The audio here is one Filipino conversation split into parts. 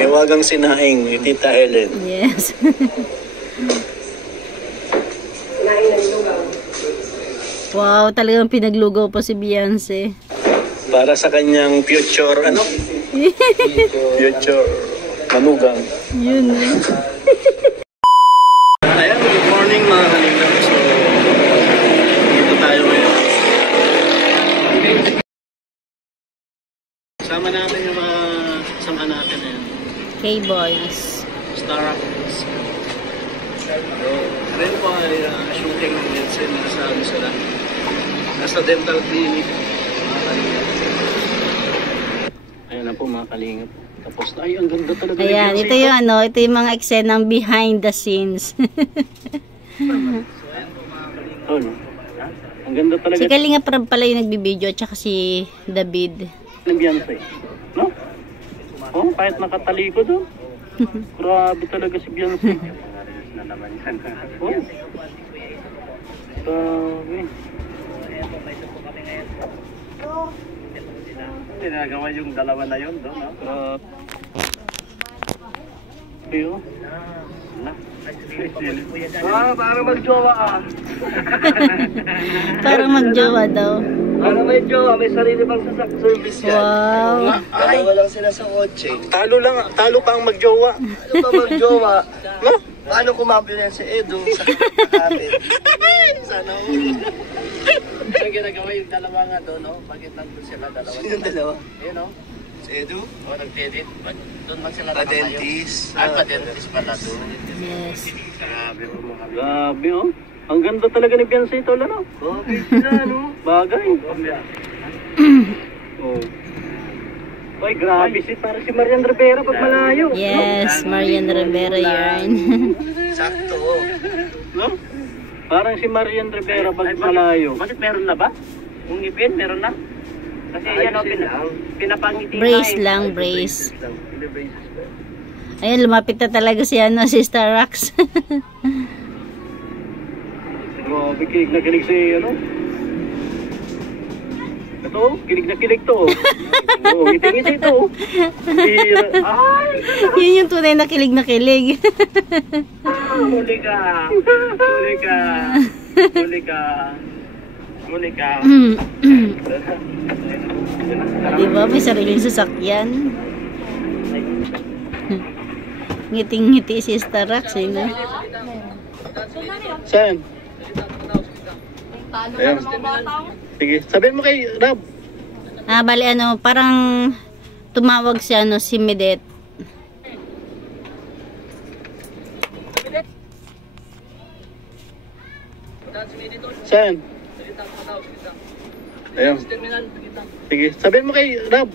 May wagang sinaing ni Tita Helen. Yes. Wow, talagang pinaglugaw pa si Beyonce. Para sa kanyang future, ano? Future manugang. Yun. Ayan, good morning mga kalingap. So, dito tayo ngayon. Sama natin yung mga kasama natin ngayon. K-Boys. Starrocks. So, rin po ay shooting ng medicine sa ano sila. Nasa dental clinic. Mga kalingap. Ayan na po mga kalingap. Tapos ay, ang ganda talaga. Ayan, ito yung ano, ito yung mga eksenang behind the scenes. Ang ganda talaga. Si Kalinga pala yung nagbibideo, at saka si David. Ng Beyonce. No? Oh, kahit nakatalikod oh. Grabe talaga si Beyonce. Na naman yan. Oh. Grabe. Ginagawa yung dalawa na yun doon, no? Pero parang magjowa ka. Parang magjowa daw. Parang may jowa, may sarili pang service yan. Wow. Dalawa lang sila sa kotse. Talo pa ang magjowa. Ano pa magjowa? No? Paano kumampiyon yan si Edo sa kapatid? Sana ho. Ang ginagawa yung dalawa nga doon, no? Bakit nandun sila dalawa? Sino yung dalawa? Ayun, no? Si Edo? O, nag-edit. Doon man sila nakatayo. Pa-dentist. Ay, pa-dentist pala doon. Yes. Grabe mo mga Grabe oh. Ang ganda talaga ni Beyonce ito, ano? okay na, no? Bagay. Oh. Ay, grabe si parang si Marian Rivera pag malayo. Yes, Marian Rivera yan. Sakto. No? Parang si Marian Rivera pag malayo. Bakit meron na ba? Kung ngipin, meron na? Kasi yan o, pinapangiti na Brace lang, brace. Ayan, lumapit na talaga si ano, si Starrocks. Grabe, kilig na kilig si ano. Ito, kilig na kilig to. Oh, ngiti-ngiti to. Ay! Yun yung tunay na kilig na kilig. Huli ka! Huli ka! Huli ka! Huli ka! Diba, may sariling sasakyan. Ngiting-ngiti si Starrocks, eh, no? Saan? Ayan. Sige, sabihin mo kay Rab. Ah, bali ano, parang tumawag si ano, si Medet. Saan? Ayan. Sige, sabihin mo kay Rab.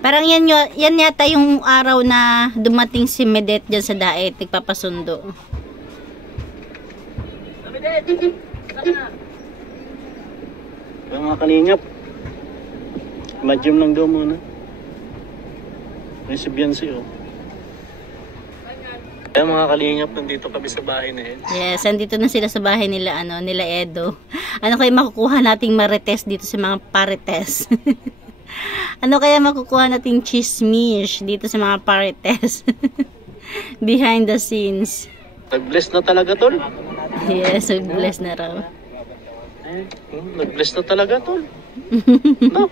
Parang yan yata yung araw na dumating si Medet dyan sa Daet, nagpapasundo. Mga kalingap. Imagine lang daw muna. May si Beyonce oh. Kaya mga kalingap, nandito kami sa bahay na Ed. Yes, andito na sila sa bahay nila, ano, nila Edo. Ano kaya makukuha nating marites dito sa mga parites? Ano kaya makukuha nating chismish dito sa mga parites? Behind the scenes. Nag-bless na talaga tol. Yes, bless na raw. Nag-bless na talaga tol. No?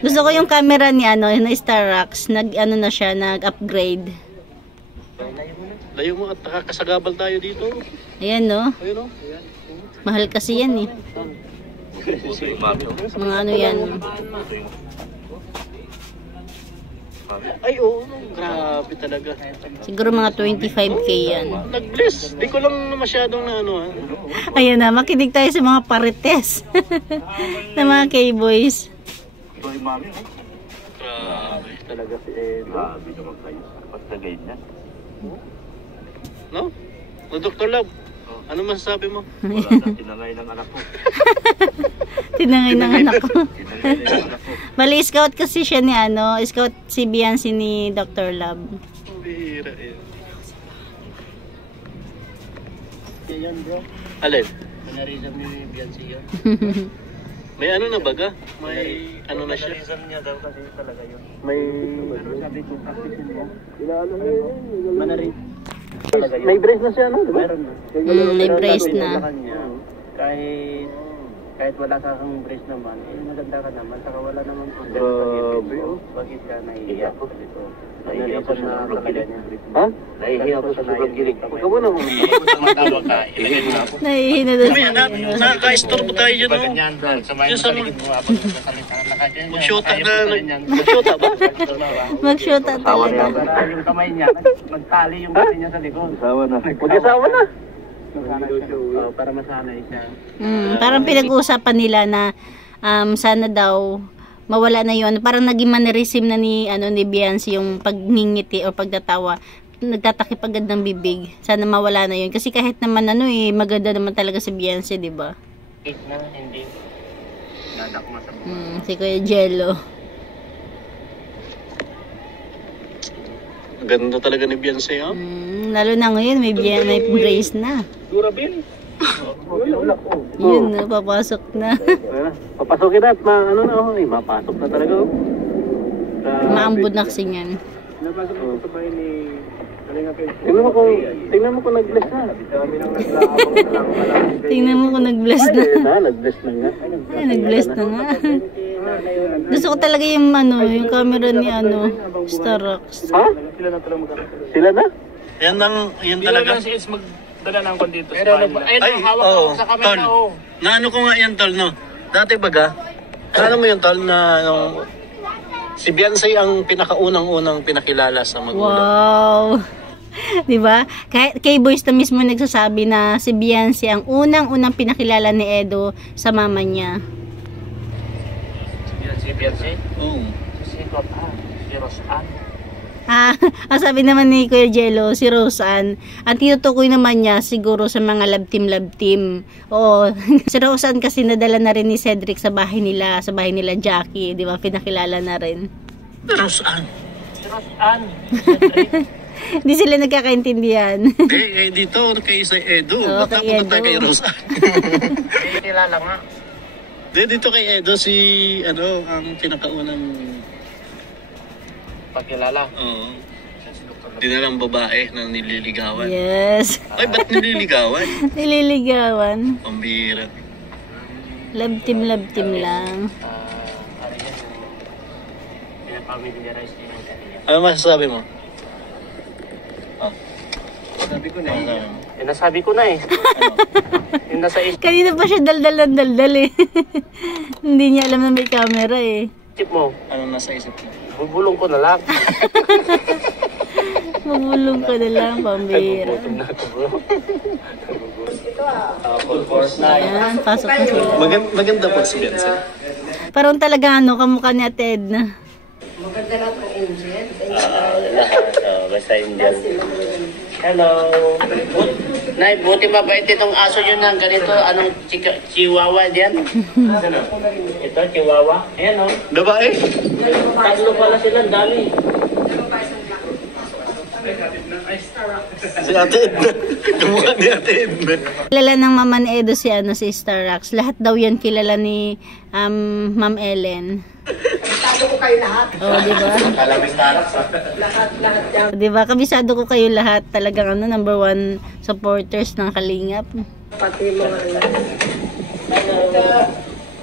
Gusto ko yung camera ni ano, na Starrocks, ano na siya, nag-upgrade. Layo mo at nakakasagabal tayo dito. Ayan, no? Ayun oh. Mahal kasi yan, eh. Mga ano yan. Ay oo, grabe talaga. Siguro mga 25k yan. Nag-bless. Di ko lang masyadong na ano ha. Ayan na, makinig tayo sa mga parites. Na mga K-boys. Grabe talaga si Edo. Grabe naman kayo. Pagtagay niya. No? O Dr. Love, ano masasabi mo? Wala na tinangay ng anak ko. Tinangay ng anak ko. Tinangay ng anak ko. Bali, scout kasi siya ni ano, scout si Beyonce ni Dr. Love. Bihira eh. Yan bro. Alin? Panarisam ni Beyonce yun. May ano na baga? May ano na siya? Reason niya daw kasi talaga yun. May Ano sabi ko, practice niya. ano na yun? Manarin. May brace na siya, no? Diba? Meron na. May Pero brace sabi ko na. sa kanya, kahit wala ka kang brace naman, maganda ka naman, saka wala naman problema sa ngipin mo. Bakit ka nahihiya ko dito? Nahihiya ko sa talaga niya. Ha? Nahihiya ko sa nahihiya. Huwag ka muna. Tumatawag ka, ilagay mo na ako. Nahihina doon sa Nakaka-istorbo tayo dyan, no? Ganyan, sa may Yung sa masaligid mo habang nasalita na kanya. Mag-shota na. Mag-shota ba? mag-shoota talaga. Para yung kamay niya, magtali yung kamay niya sa likod. Asawa na. Mag-asawa na. Para masanay siya. Parang pinag-uusapan nila na sana daw mawala na yon. Parang naging mannerism na ni Beyonce yung pagngingiti o pagtatawa. Nagtatakip agad ng bibig. Sana mawala na yon. Kasi kahit naman maganda naman talaga si Beyonce, di ba? Na, hindi. Dadakma sa Si Kuya Jello. Ganda talaga ni Beyonce, ha? Lalo na ngayon, may brace na. Durabin. Yun, papasok na. Papasokin na at mapasok na talaga, oh. Maambod na kasi yan. Napasok ko sa bahay ni Tingnan mo kung nag-bless na. Tingnan mo kung nag-bless na. Nag-bless na nga. Ay, nag-bless na nga. Gusto ko talaga yung camera ni Starrocks. Ha? Sila na talaga magkakaroon. Sila na? Yan talaga. Si Eds magdala ng kon dito sa bahay nila. Ayun, hawak oo, ko sa kamay tol. na, oh. Naano ko nga yan, tol, no? Dati baga, alam mo yun, tol, na si Beyonce ang pinakaunang-unang pinakilala sa magulang. Wow! Diba? Kay Boyz na mismo nagsasabi na si Beyonce ang unang-unang pinakilala ni Edo sa mama niya. Si Beyonce? Oo. Si Roseanne. Sabi naman ni Kuya Jello, si Roseanne, at tinutukoy naman niya siguro sa mga love team. Oo, si Roseanne kasi nadala na rin ni Cedric sa bahay nila Jackie, di ba? Pinakilala na rin. Roseanne. Si Roseanne. Hindi sila nagkakaintindihan. Dito, kay Edo. Oo, Ba't kay napunta tayo Edo. kay Roseanne? Kilala nga. Dito kay Edo, ang pinakaunang Pagkilala. Oo. Dinalang babae na nililigawan. Yes. Ay, ba't nililigawan? Nililigawan. Pambira. Love team lang. Ano yan? Pinapamiliarize niya yung kanila. Ano masasabi mo? Sabi ko na eh. Nasabi ko na eh. Yung nasa Kanina pa siya daldal eh. Hindi niya alam na may camera eh. isip mo, Ano nasa isip mo? bubulong ko na lang. Mabulong ka na lang, pambira. Gutom na ako bro. Full force na. Ayan, pasok na sila. Maganda po si Beyonce. Parang talaga kamukha ni Ate Edna. Maganda lahat ng Angel. Lahat. Basta Indian. Hello. Nay, buti mabait itong aso nyo ng ganito. Anong chihuahua diyan? Ito, chihuahua. Ayan o. Babae? Tatlo pala sila, dami. Si Ate Edna. Kamukha ni Ate Edna. Kilala ng mama ni Edo si Starrocks. Lahat daw yan kilala ni Ma'am Ellen. Kabisado ko kayo lahat. Oh, di ba? Kalamig taras ha. Lahat yan. Di ba? Kabisado ko kayo lahat. Talagang number one supporters ng Kalingap. Pati mga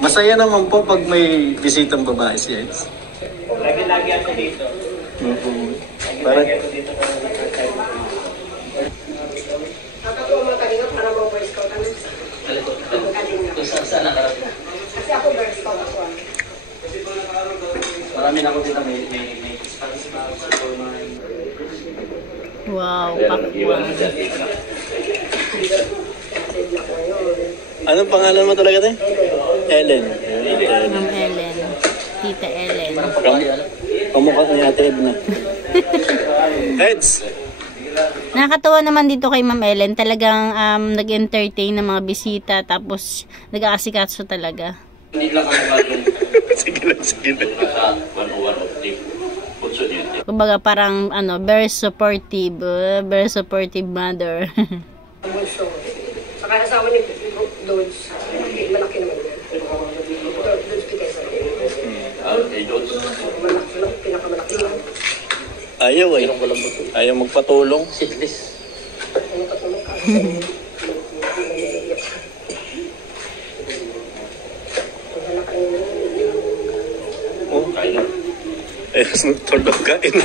Masaya naman po pag may bisitang babae si Eds. Lagi-lagi ako dito. Parang nakatuwa mga kalingap para mga Boy Scout. Kalingap. Saan nakarating? Kasi ako Boy Scout ako. Marami na ako dito may Wow, iwan pakwan. na dyan. anong pangalan mo talaga, te? Ellen. Ma'am Ellen. Tita Ellen. Kamukha ni Ate Edna. Eds! Nakakatawa naman dito kay Ma'am Ellen. Talagang nag-entertain ng mga bisita. Tapos nag-aasikaso talaga. Hindi lang ako maging Sige lang. Kumbaga parang very supportive. Very supportive mother. Bunso. Saka asawa ni Dodge. Malaki naman yan. Ayaw eh. Ayaw magpatulong. Seedless. Oh, kaya. Eh, tulog kain.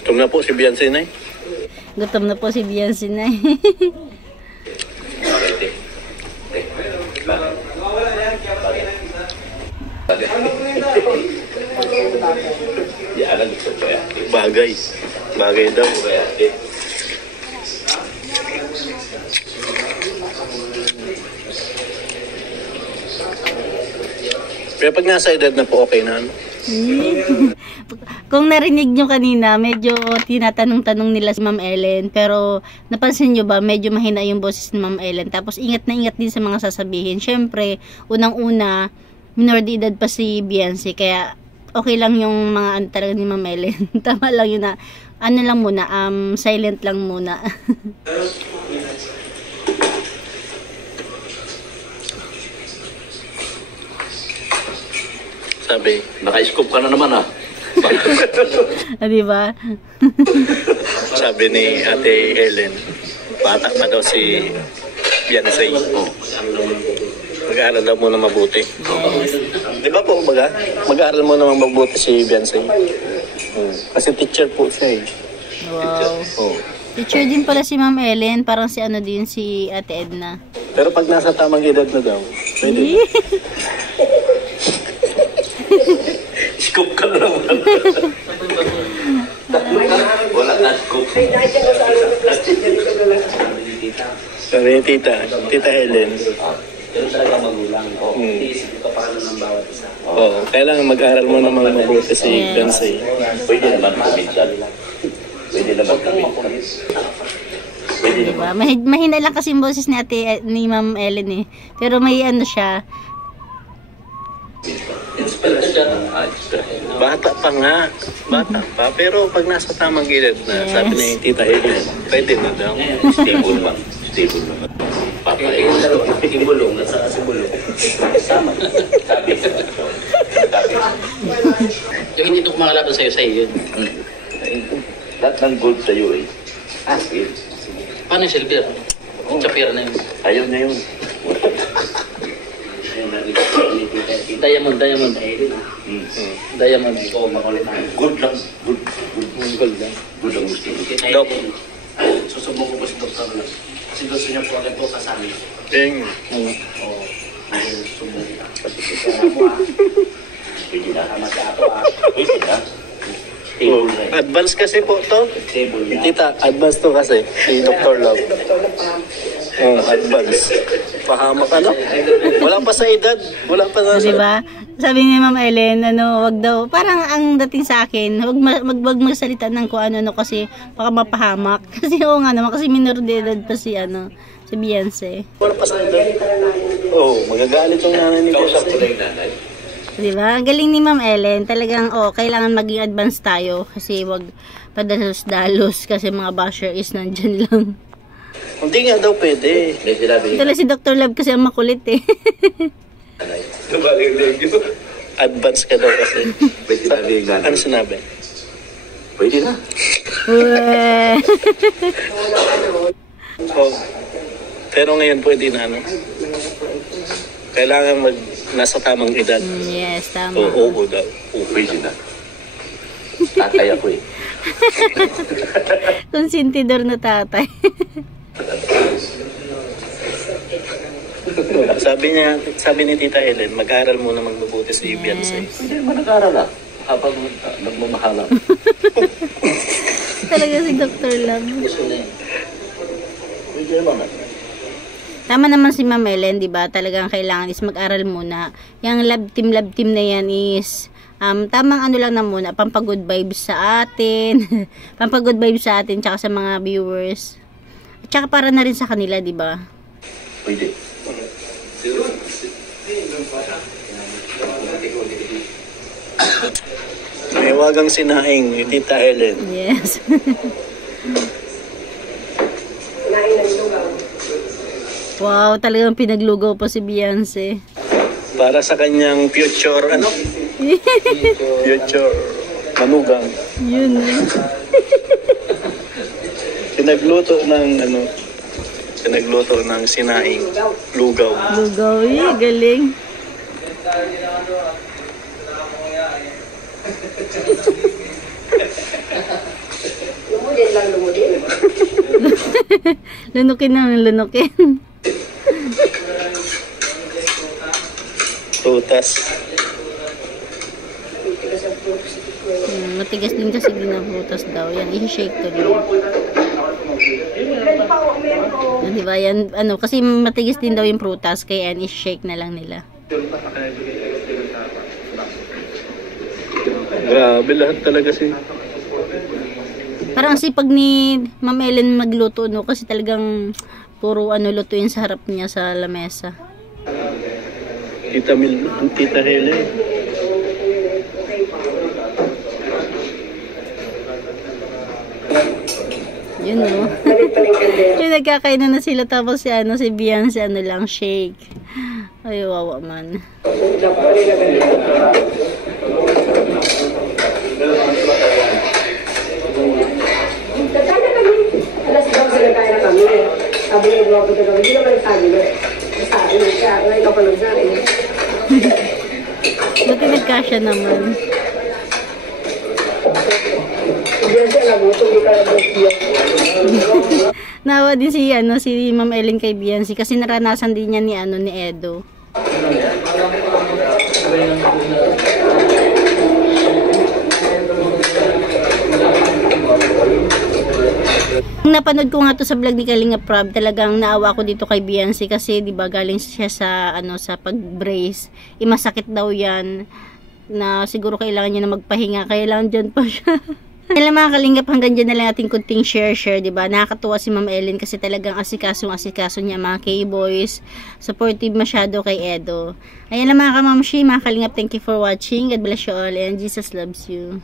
Gutom na po si Beyonce na eh. Gutom na po si Beyonce na. Bagay. Bagay daw. Pero pag nasa edad na po, okay na ano? Kung narinig nyo kanina, medyo tinatanong-tanong nila si Ma'am Ellen. Pero napansin nyo ba, medyo mahina yung boses ni Ma'am Ellen. Tapos ingat na ingat din sa mga sasabihin. Syempre, unang-una, minor de edad pa si Beyonce. Kaya okay lang yung mga ano talaga ni Ma'am Ellen. Tama lang yun na, ano lang muna, silent lang muna. Sabi, Naka-scoop ka na naman ah. Diba? sabi ni Ate Ellen, bata pa daw si Beyonce. Oh. Mag-aaral daw muna mabuti. Di ba po, mag-aaral muna mabuti si Beyonce. Kasi teacher po siya eh. Wow. Oh. Teacher din pala si Ma'am Ellen. Parang si ano din, si Ate Edna. Pero pag nasa tamang edad na daw, pwede. Scoop ka na naman. Wala na scoop. Sabi ni Tita Helen. Pero talaga magulang. Iisip ka paano ng bawat isa. Oo, kailangan mag-aaral mo naman mabuti si Beyonce. Pwede naman kuminsan. Pwede naman kuminsan. Pwede naman. Diba? Mahina lang kasi yung boses ni Ma'am Ellen eh. Pero may ano siya. Inspiration. Bata pa nga. Bata pa. Pero pag nasa tamang edad na, sabi ni Tita Helen, pwede na daw. Stable ba? Stable ba? Papain. Ibulong. Nasa bulong. Sama. Sabi. Yung hindi ito kumakalaban sa'yo yun. Lahat ng gold sa'yo eh. Paano yung silver? Chapira na yun. Ayaw na yun. Diamond. Diamond. Good lang. Good lang. Good lang gusto. Dok. Susubok ko po si Dr. Lang. Kasi gusto niya po agad po kasama. Ding. Oo. Subok ka. Kasi kaya mo pwede na. Tama sa ato pwede na. Oh, advance kasi po to. Table na. Tita, advance to kasi. Si Dr. Love. Oh, advance. Pahamak ano? Wala pa sa edad. Wala pa sa... Diba? Sabi ni Ma'am Ellen, wag daw. Parang ang dating sa akin, wag magsalita ng kung ano kasi baka mapahamak. Kasi oo nga naman, kasi minor de edad pa si Beyonce. Wala pa sa edad. Oh, magagalit yung nanay ni Kausap ko Beyonce. na yung nanay. Diba? Ang galing ni Ma'am Ellen. Talagang, kailangan maging advance tayo. Kasi wag padalos-dalos. Kasi mga basher is nandyan lang. Hindi nga daw pwede. May sinabi Ito lang si Dr. Love kasi ang makulit eh. nanay. Advance ka daw kasi. May sinabi yung nanay. Ano sinabi? Pwede na. Uwe. Oh. Pero ngayon pwede na ano? Kailangan nasa tamang edad. Yes, tama. Oo daw. Pwede na. Tatay ako eh. Konsentidor na tatay. sabi ni Tita Helen, mag-aaral muna magmabuti si Beyonce. Pwede naman nag-aaral na. Habang nagmamahalan. Talaga si Dr. Love. Gusto na yun. Pwede naman. Tama naman si Ma'am Ellen, 'di ba? Talagang kailangan is mag-aral muna. Yung lab team na yan is tamang ano lang na muna, pampag-good vibes sa atin. Pampag-good vibes sa atin tsaka sa mga viewers. At tsaka para na rin sa kanila, 'di ba? Pwede. May wagang sinaing ni Tita Helen. Yes. Wow, talagang pinaglugaw pa si Beyonce. Para sa kanyang future, ano? Future. Manugang. Yun. Pinagluto ng sinaing. Lugaw. Lugaw. Galing. Lumudin lang, lumudin. Lunukin na, lunukin. Prutas. Tigas ang fruits. Matigas din kasi din ang prutas daw. Yan, i-shake ko lang. Yan, diba? Yan, kasi matigas din daw yung prutas. Kaya yan, i-shake na lang nila. Grabe lahat talaga si. Parang sipag ni Ma'am Ellen magluto, no? Kasi talagang puro lutuin sa harap niya sa lamesa. Tita Helen. Yun, no? Yung nagkakainan na sila tapos si Beyonce, lang, shake. Ay, wawa man. Nagkaya kami. Alas 12 nagkaya kami. Sabi niya, gawa ko ito kami. Hindi naman sabi na. Sabi niya siya. Ngayon ka pa lang sa akin. Buti nagkasya naman. Diyan siya nagutom. Hindi ka nag-break. Nawa din si Ma'am Ellen kay Beyonce kasi naranasan din niya ni Edo. Napanood ko nga to sa vlog ni Kalinga Prab, talagang naawa ko dito kay Beyonce kasi 'di ba galing siya sa sa pag-brace. Masakit daw 'yan na siguro kailangan niya na magpahinga, kaya lang diyan pa siya. Alam mga kalingap, hanggang dyan na lang ating kunting share, diba? Nakakatuwa si Ma'am Ellen kasi talagang asikaso niya mga K-boys. Supportive masyado kay Edo. Ayan lang mga kamamshi, mga kalingap, thank you for watching. God bless you all and Jesus loves you.